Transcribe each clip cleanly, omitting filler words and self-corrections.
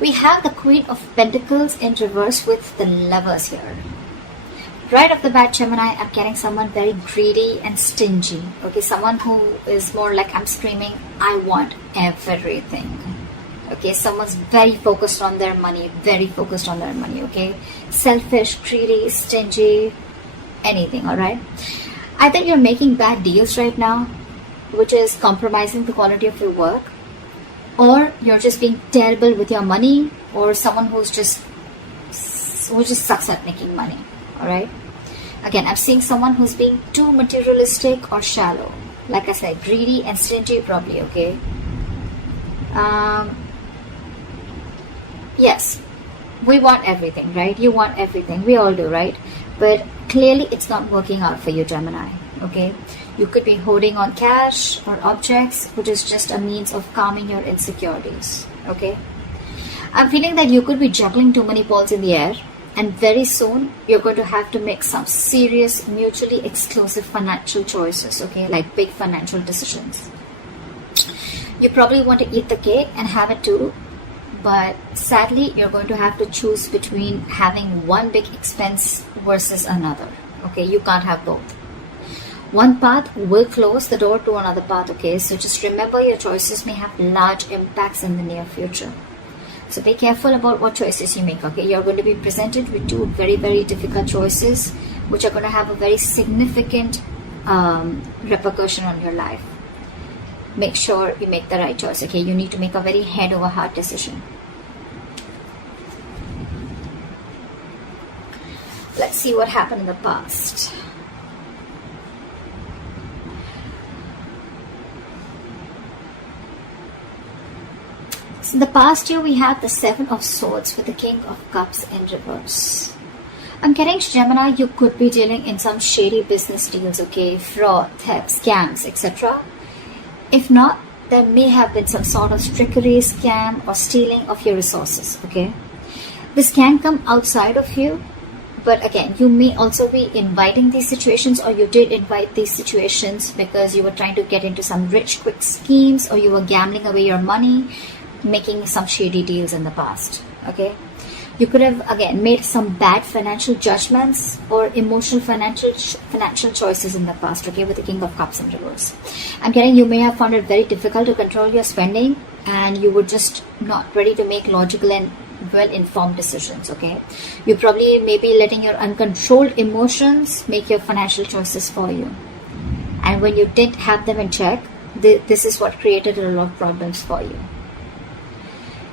We have the Queen of Pentacles in reverse with the Lovers here. Right off the bat, Gemini, I'm getting someone very greedy and stingy. Okay, someone who is more like, I'm screaming, I want everything. Okay, someone's very focused on their money, okay? Selfish, greedy, stingy, anything, alright? Either you're making bad deals right now, which is compromising the quality of your work, or you're just being terrible with your money, or someone who just sucks at making money, alright? Again, I'm seeing someone who's being too materialistic or shallow. Like I said, greedy and stingy probably, okay? Yes, we want everything, right? You want everything. We all do, right? But clearly it's not working out for you, Gemini, okay? You could be holding on cash or objects, which is just a means of calming your insecurities, okay? I'm feeling that you could be juggling too many balls in the air, and very soon you're going to have to make some serious, mutually exclusive financial choices, okay? Like big financial decisions. You probably want to eat the cake and have it too, but sadly you're going to have to choose between having one big expense versus another, okay? You can't have both. One path will close the door to another path, okay? So just remember, your choices may have large impacts in the near future. So be careful about what choices you make, okay? You're going to be presented with two very, very difficult choices, which are going to have a very significant repercussion on your life. Make sure you make the right choice, okay? You need to make a very head over heart decision. Let's see what happened in the past. So in the past year, we have the Seven of Swords with the King of Cups in reverse. I'm getting, Gemini, you could be dealing in some shady business deals, okay? Fraud, theft, scams, etc. If not, there may have been some sort of trickery, scam, or stealing of your resources, okay? This can come outside of you, but again, you may also be inviting these situations, or you did invite these situations because you were trying to get into some rich, quick schemes, or you were gambling away your money, making some shady deals in the past, okay? You could have, again, made some bad financial judgments or emotional financial choices in the past, okay, with the King of Cups in reverse. I'm getting, you may have found it very difficult to control your spending, and you were just not ready to make logical and well-informed decisions, okay? You probably may be letting your uncontrolled emotions make your financial choices for you. And when you didn't have them in check, this is what created a lot of problems for you.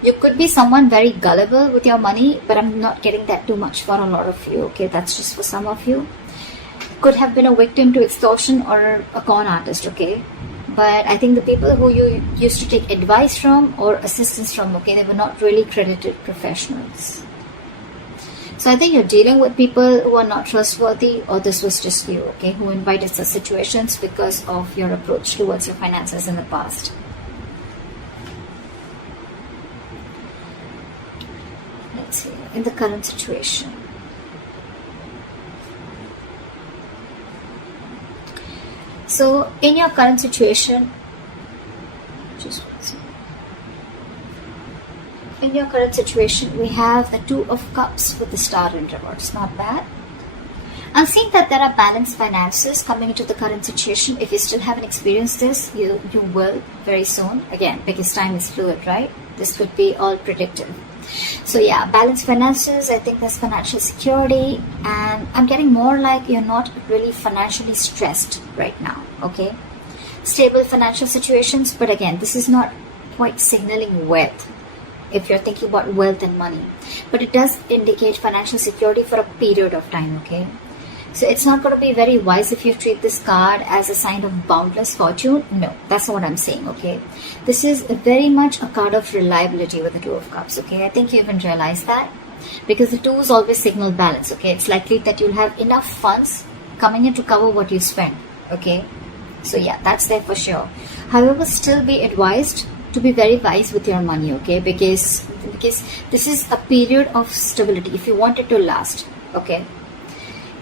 You could be someone very gullible with your money, but I'm not getting that too much for a lot of you, okay? That's just for some of you. Could have been a victim to extortion or a con artist, okay? But I think the people who you used to take advice from or assistance from, okay, they were not really credited professionals. So I think you're dealing with people who are not trustworthy, or this was just you, okay, who invited such situations because of your approach towards your finances in the past. Let's see, in the current situation. So in your current situation, we have the Two of Cups with the Star in reverse. Not bad. I'm seeing that there are balanced finances coming into the current situation. If you still haven't experienced this, you will very soon. Again, because time is fluid, right? This could be all predictive. So yeah, balanced finances, I think there's financial security, and I'm getting more like you're not really financially stressed right now, okay? Stable financial situations, but again, this is not quite signaling wealth if you're thinking about wealth and money, but it does indicate financial security for a period of time, okay? So it's not going to be very wise if you treat this card as a sign of boundless fortune. No, that's not what I'm saying, okay? This is very much a card of reliability with the Two of Cups, okay? I think you even realize that, because the twos always signal balance, okay? It's likely that you'll have enough funds coming in to cover what you spend, okay? So yeah, that's there for sure. However, still be advised to be very wise with your money, okay? Because this is a period of stability if you want it to last, okay?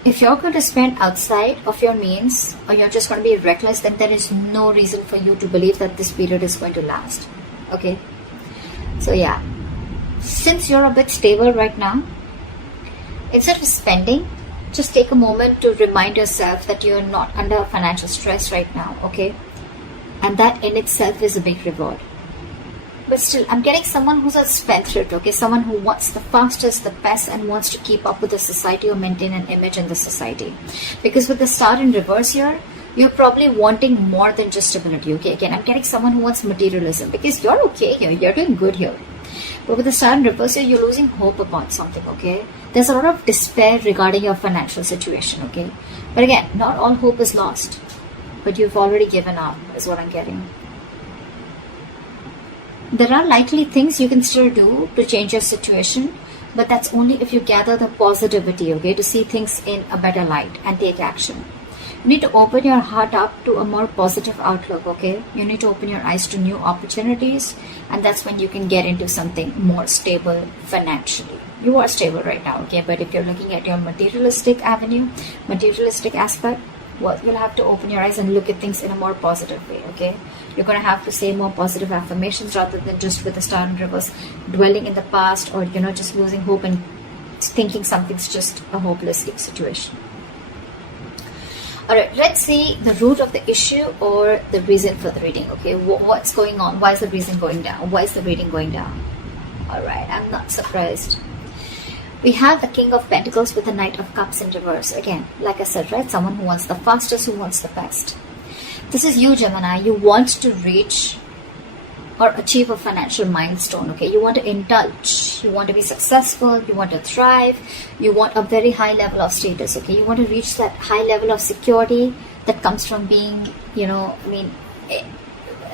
If you're going to spend outside of your means, or you're just going to be reckless, then there is no reason for you to believe that this period is going to last, okay? So yeah, since you're a bit stable right now, instead of spending, just take a moment to remind yourself that you're not under financial stress right now, okay? And that in itself is a big reward. But still, I'm getting someone who's a spendthrift, okay? Someone who wants the fastest, the best, and wants to keep up with the society or maintain an image in the society. Because with the star in reverse here, you're probably wanting more than just stability, okay? Again, I'm getting someone who wants materialism, because you're okay here, you're doing good here. But with the star in reverse here, you're losing hope about something, okay? There's a lot of despair regarding your financial situation, okay? But again, not all hope is lost. But you've already given up, is what I'm getting. There are likely things you can still do to change your situation, but that's only if you gather the positivity, okay, to see things in a better light and take action. You need to open your heart up to a more positive outlook, okay? You need to open your eyes to new opportunities, and that's when you can get into something more stable financially. You are stable right now, okay? But if you're looking at your materialistic avenue, materialistic aspect, well, you'll have to open your eyes and look at things in a more positive way, okay? You're going to have to say more positive affirmations rather than just with the star in reverse dwelling in the past, or, you know, just losing hope and thinking something's just a hopeless situation. Alright, let's see the root of the issue or the reason for the reading, okay? What's going on? Why is the reason going down? Why is the reading going down? Alright, I'm not surprised. We have the King of Pentacles with the Knight of Cups in reverse. Again, like I said, right? Someone who wants the fastest, who wants the best. This is you, Gemini. You want to reach or achieve a financial milestone, okay? You want to indulge. You want to be successful. You want to thrive. You want a very high level of status, okay? You want to reach that high level of security that comes from being, you know,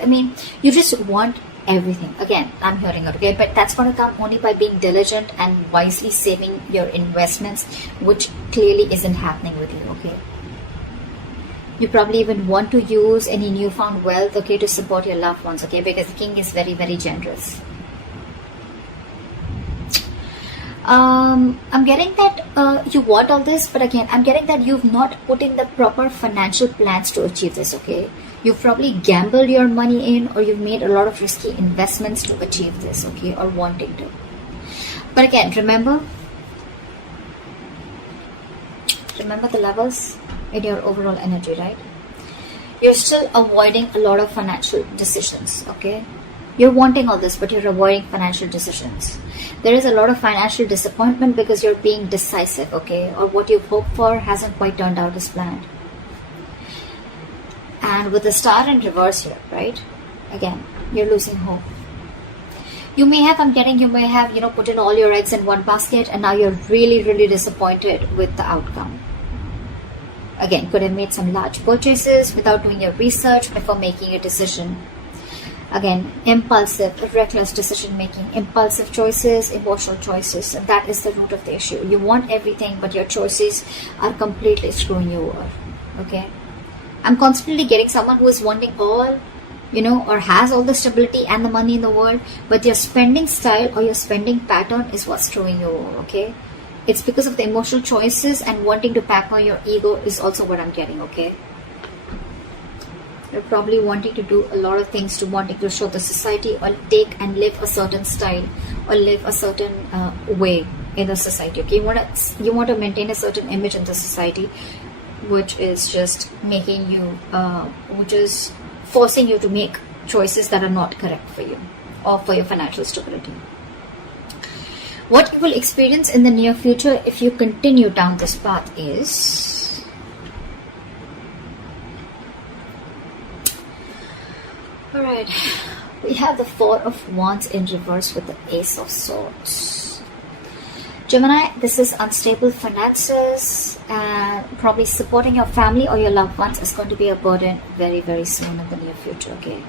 I mean, you just want everything. Again, I'm hearing it, okay? But that's going to come only by being diligent and wisely saving your investments, which clearly isn't happening with you, okay? You probably even want to use any newfound wealth, okay, to support your loved ones, okay? Because the king is very, very generous. I'm getting that you want all this, but again, I'm getting that you've not put in the proper financial plans to achieve this, okay? You've probably gambled your money in, or you've made a lot of risky investments to achieve this, okay, or wanting to. But again, remember the levels in your overall energy, right? You're still avoiding a lot of financial decisions, okay? You're wanting all this, but you're avoiding financial decisions. There is a lot of financial disappointment because you're being decisive, okay? Or what you've hoped for hasn't quite turned out as planned. And with the star in reverse here, right? Again, you're losing hope. You may have, you know, put in all your eggs in one basket, and now you're really, really disappointed with the outcome. Again, could have made some large purchases without doing your research before making a decision. Again, impulsive, reckless decision making, impulsive choices, emotional choices, and that is the root of the issue. You want everything, but your choices are completely screwing you over, okay? I'm constantly getting someone who is wanting all, you know, or has all the stability and the money in the world, but your spending style or your spending pattern is what's screwing you over, okay? It's because of the emotional choices and wanting to pamper your ego is also what I'm getting, okay? You're probably wanting to do a lot of things, to wanting to show the society or take and live a certain style or live a certain way in the society, okay? You want to maintain a certain image in the society, which is just making you, which is forcing you to make choices that are not correct for you or for your financial stability. What you will experience in the near future if you continue down this path is alright, we have the Four of Wands in reverse with the Ace of Swords. Gemini, this is unstable finances, and probably supporting your family or your loved ones is going to be a burden very, very soon in the near future, okay?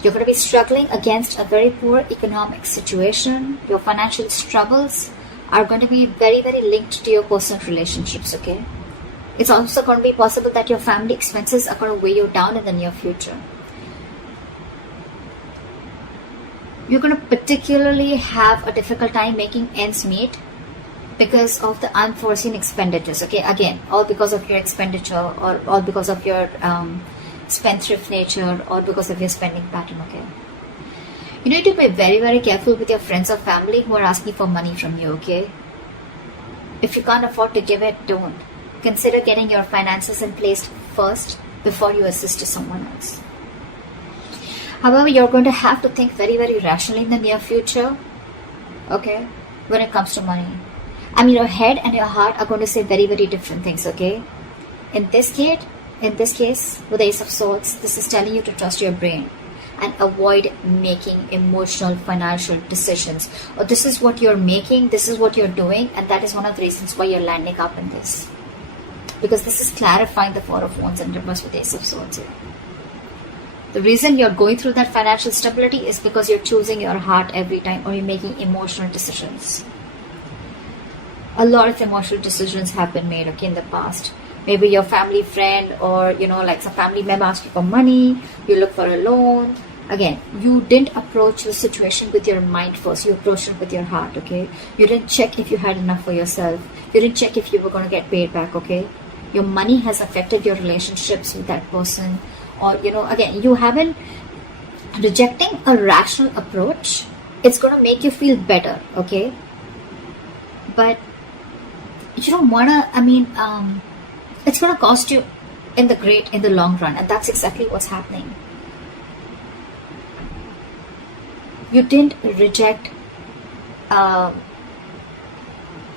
You're going to be struggling against a very poor economic situation. Your financial struggles are going to be very, very linked to your personal relationships, okay? It's also going to be possible that your family expenses are going to weigh you down in the near future. You're going to particularly have a difficult time making ends meet because of the unforeseen expenditures, okay? Again, all because of your expenditure, or all because of your spendthrift nature, or because of your spending pattern, okay? You need to be very, very careful with your friends or family who are asking for money from you, okay? If you can't afford to give it, don't. Consider getting your finances in place first before you assist to someone else. However, you're going to have to think very, very rationally in the near future, okay, when it comes to money. I mean, your head and your heart are going to say very, very different things, okay? In this case, with the Ace of Swords, this is telling you to trust your brain and avoid making emotional financial decisions. Or this is what you're making, this is what you're doing, and that is one of the reasons why you're landing up in this. Because this is clarifying the Four of Wands in reverse with the Ace of Swords here. The reason you're going through that financial stability is because you're choosing your heart every time, or you're making emotional decisions. A lot of emotional decisions have been made, okay, in the past. Maybe your family friend, or like some family member asks you for money, you look for a loan. Again, you didn't approach the situation with your mind first, you approached it with your heart, okay? You didn't check if you had enough for yourself. You didn't check if you were going to get paid back, okay? Your money has affected your relationships with that person. Or, again, you haven't, rejecting a rational approach, it's going to make you feel better, okay? But you don't want to, it's going to cost you in the long run. And that's exactly what's happening. You didn't reject,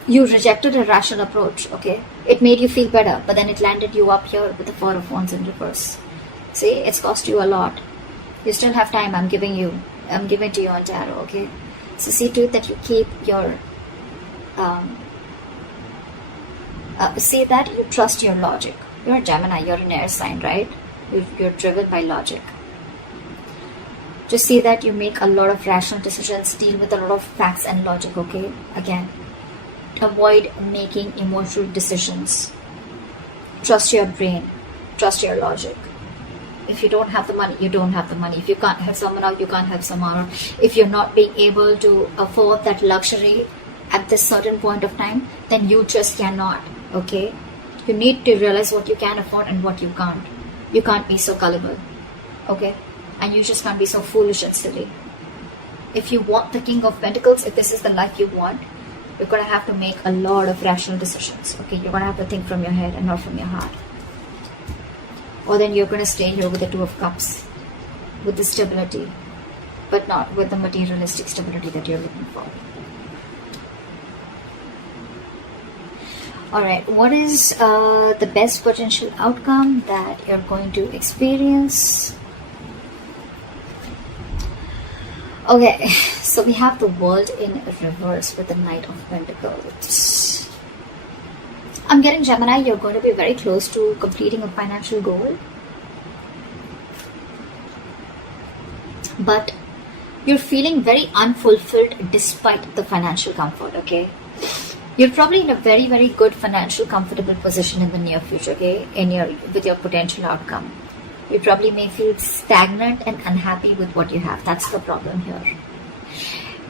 you rejected a rational approach, okay? It made you feel better, but then it landed you up here with the Four of Wands in reverse. See, it's cost you a lot. You still have time. I'm giving to you on tarot, okay? So see to it that you keep your, say that you trust your logic. You're a Gemini, you're an air sign, right? You're driven by logic. Just see that you make a lot of rational decisions, deal with a lot of facts and logic, okay? Again, avoid making emotional decisions. Trust your brain, trust your logic. If you don't have the money, you don't have the money. If you can't help someone out, you can't help someone out. If you're not being able to afford that luxury at this certain point of time, then you just cannot, okay? You need to realize what you can afford and what you can't. You can't be so gullible, okay? And you just can't be so foolish and silly. If you want the King of Pentacles, if this is the life you want, you're going to have to make a lot of rational decisions, okay? You're going to have to think from your head and not from your heart. Or then you're going to stay here with the Two of Cups, with the stability, but not with the materialistic stability that you're looking for. Alright, what is the best potential outcome that you're going to experience? Okay, so we have the World in reverse with the Knight of Pentacles. I'm getting Gemini, you're going to be very close to completing a financial goal. But you're feeling very unfulfilled despite the financial comfort, okay? You're probably in a very, very good financial comfortable position in the near future, okay? With your potential outcome. You probably may feel stagnant and unhappy with what you have. That's the problem here.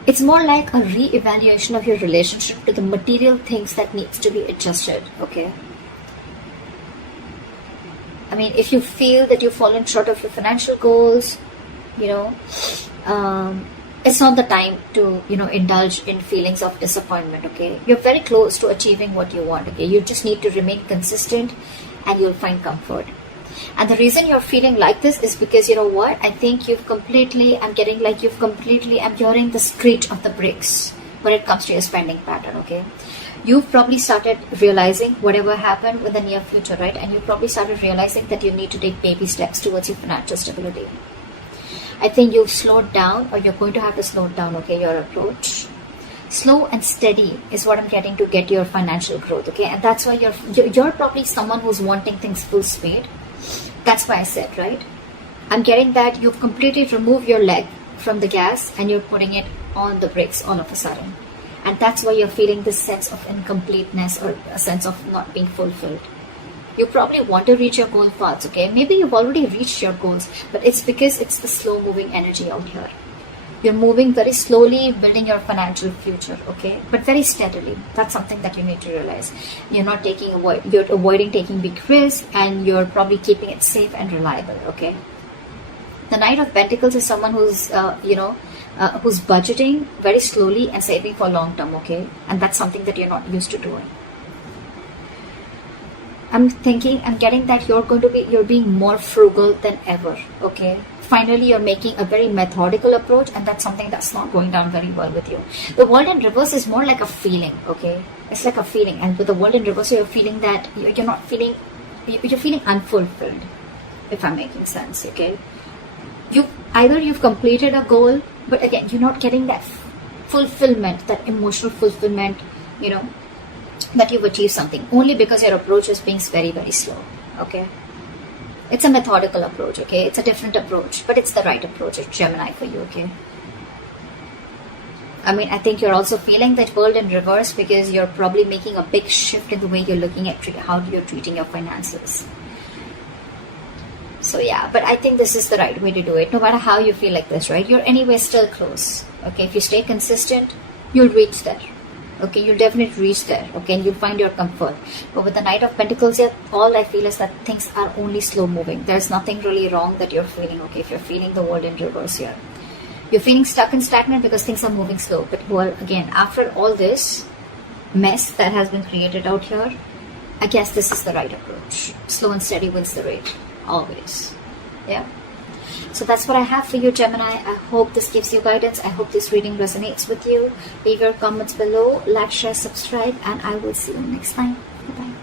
It's more like a re-evaluation of your relationship to the material things that needs to be adjusted, okay? I mean, if you feel that you've fallen short of your financial goals, it's not the time to, indulge in feelings of disappointment, okay? You're very close to achieving what you want, okay? You just need to remain consistent and you'll find comfort. And the reason you're feeling like this is because, I think I'm hearing the screech of the bricks when it comes to your spending pattern, okay? You've probably started realizing whatever happened in the near future, right? And you probably started realizing that you need to take baby steps towards your financial stability. I think you've slowed down, or you're going to have to slow down, okay, your approach. Slow and steady is what I'm getting to get your financial growth, okay? And that's why you're probably someone who's wanting things full speed. That's why I said, right? I'm getting that you've completely removed your leg from the gas and you're putting it on the brakes all of a sudden. And that's why you're feeling this sense of incompleteness or a sense of not being fulfilled. You probably want to reach your goal paths, okay? Maybe you've already reached your goals, but it's because it's the slow moving energy out here. You're moving very slowly, building your financial future, okay? But very steadily. That's something that you need to realize. You're avoiding taking big risks, and you're probably keeping it safe and reliable, okay? The Knight of Pentacles is someone who's, who's budgeting very slowly and saving for long term, okay? And that's something that you're not used to doing. I'm getting that you're being more frugal than ever, okay? Finally, you're making a very methodical approach, and that's something that's not going down very well with you. The world in reverse is more like a feeling, okay? It's like a feeling, and with the world in reverse, you're feeling that you're feeling unfulfilled, if I'm making sense, okay? You've completed a goal, but again, you're not getting that fulfillment, that emotional fulfillment, that you've achieved something, only because your approach is being very, very slow, okay? It's a methodical approach, okay? It's a different approach, but it's the right approach. It's Gemini for you, okay? I think you're also feeling that world in reverse because you're probably making a big shift in the way you're looking at how you're treating your finances. So yeah, but I think this is the right way to do it. No matter how you feel like this, right? You're anyway still close, okay? If you stay consistent, you'll reach there. Okay, you'll definitely reach there, okay, and you'll find your comfort. But with the Knight of Pentacles here, all I feel is that things are only slow moving. There's nothing really wrong that you're feeling, okay, if you're feeling the world in reverse here. You're feeling stuck and stagnant because things are moving slow. But well, again, after all this mess that has been created out here, I guess this is the right approach. Slow and steady wins the race, always. Yeah. So that's what I have for you, Gemini. I hope this gives you guidance. I hope this reading resonates with you. Leave your comments below, like, share, subscribe, and I will see you next time. Bye-bye.